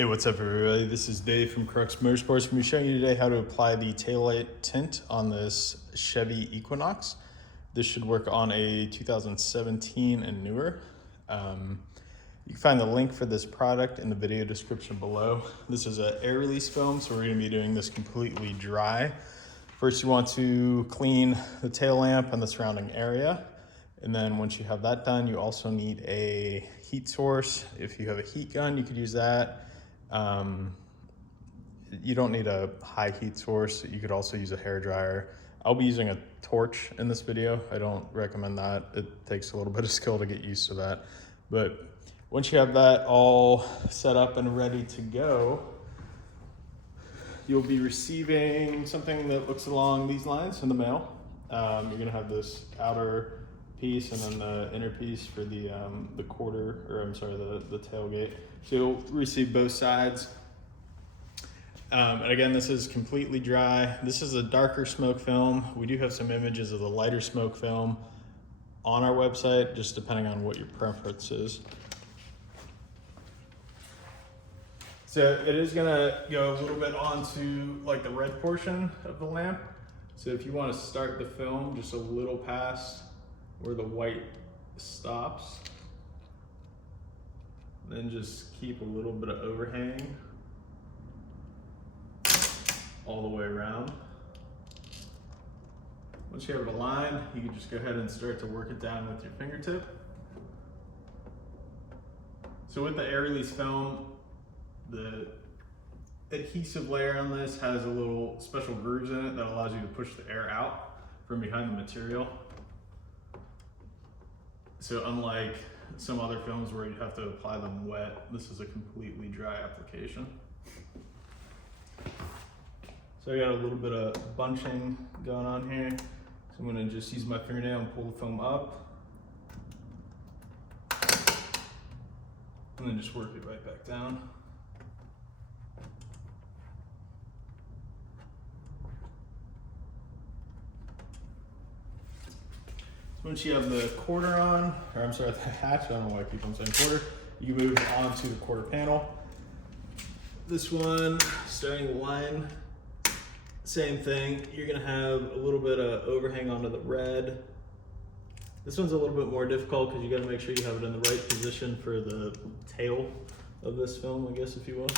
Hey, what's up everybody? This is Dave from Crux Motorsports. I'm going to be showing you today how to apply the taillight tint on this Chevy Equinox. This should work on a 2017 and newer. You can find the link for this product in the video description below. This is an air release film, so we're going to be doing this completely dry. First, you want to clean the tail lamp and the surrounding area. And then once you have that done, you also need a heat source. If you have a heat gun, you could use that. You don't need a high heat source. You could also use a hair dryer. I'll be using a torch in this video. I don't recommend that. It takes a little bit of skill to get used to that. But once you have that all set up and ready to go, you'll be receiving something that looks along these lines in the mail. You're gonna have this outer piece and then the inner piece for the quarter, or I'm sorry, the tailgate. So you'll receive both sides. And again, this is completely dry. This is a darker smoke film. We do have some images of the lighter smoke film on our website, just depending on what your preference is. So it is gonna go a little bit onto like the red portion of the lamp. So if you wanna start the film just a little past where the white stops, then just keep a little bit of overhang all the way around. Once you have it aligned, you can just go ahead and start to work it down with your fingertip. So with the air release film, the adhesive layer on this has a little special grooves in it that allows you to push the air out from behind the material. So unlike some other films where you have to apply them wet, this is a completely dry application. So I got a little bit of bunching going on here. So I'm gonna just use my fingernail and pull the film up. And then just work it right back down. Once you have the quarter on, or I'm sorry, the hatch, I don't know why I keep on saying quarter, you can move on to the quarter panel. This one, starting the line, same thing. You're gonna have a little bit of overhang onto the red. This one's a little bit more difficult because you gotta make sure you have it in the right position for the tail of this film, I guess, if you will.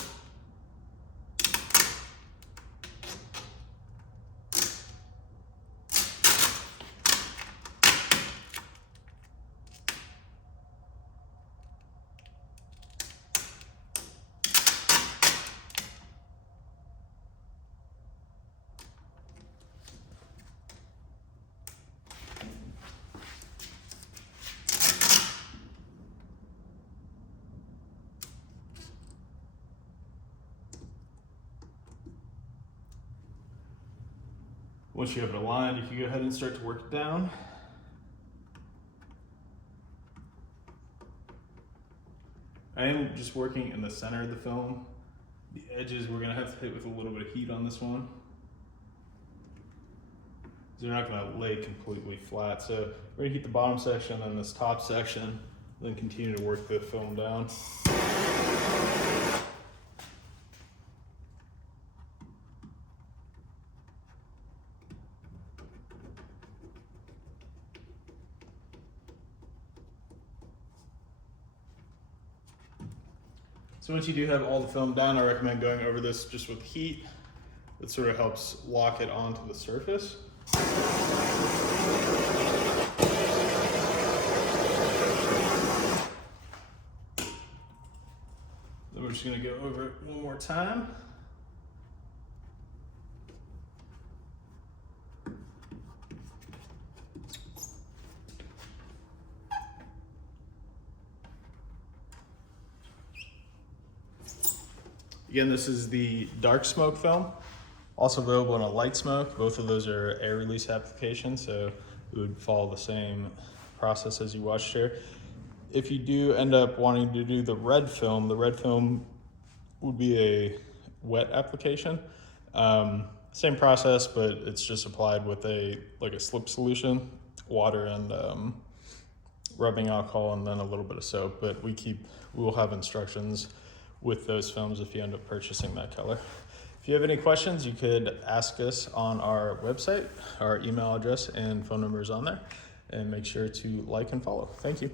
Once you have it aligned, you can go ahead and start to work it down. I am just working in the center of the film. The edges we're gonna have to hit with a little bit of heat on this one. They're not gonna lay completely flat. So we're gonna heat the bottom section, then this top section, then continue to work the film down. So once you do have all the film down, I recommend going over this just with heat. It sort of helps lock it onto the surface. Then we're just gonna go over it one more time. Again, this is the dark smoke film, also available in a light smoke. Both of those are air release applications, so it would follow the same process as you watched here. If you do end up wanting to do the red film would be a wet application. Same process, but it's just applied with a slip solution, water and rubbing alcohol, and then a little bit of soap. But we'll have instructions with those films if you end up purchasing that color. If you have any questions, you could ask us on our website. Our email address and phone number is on there. And make sure to like and follow. Thank you.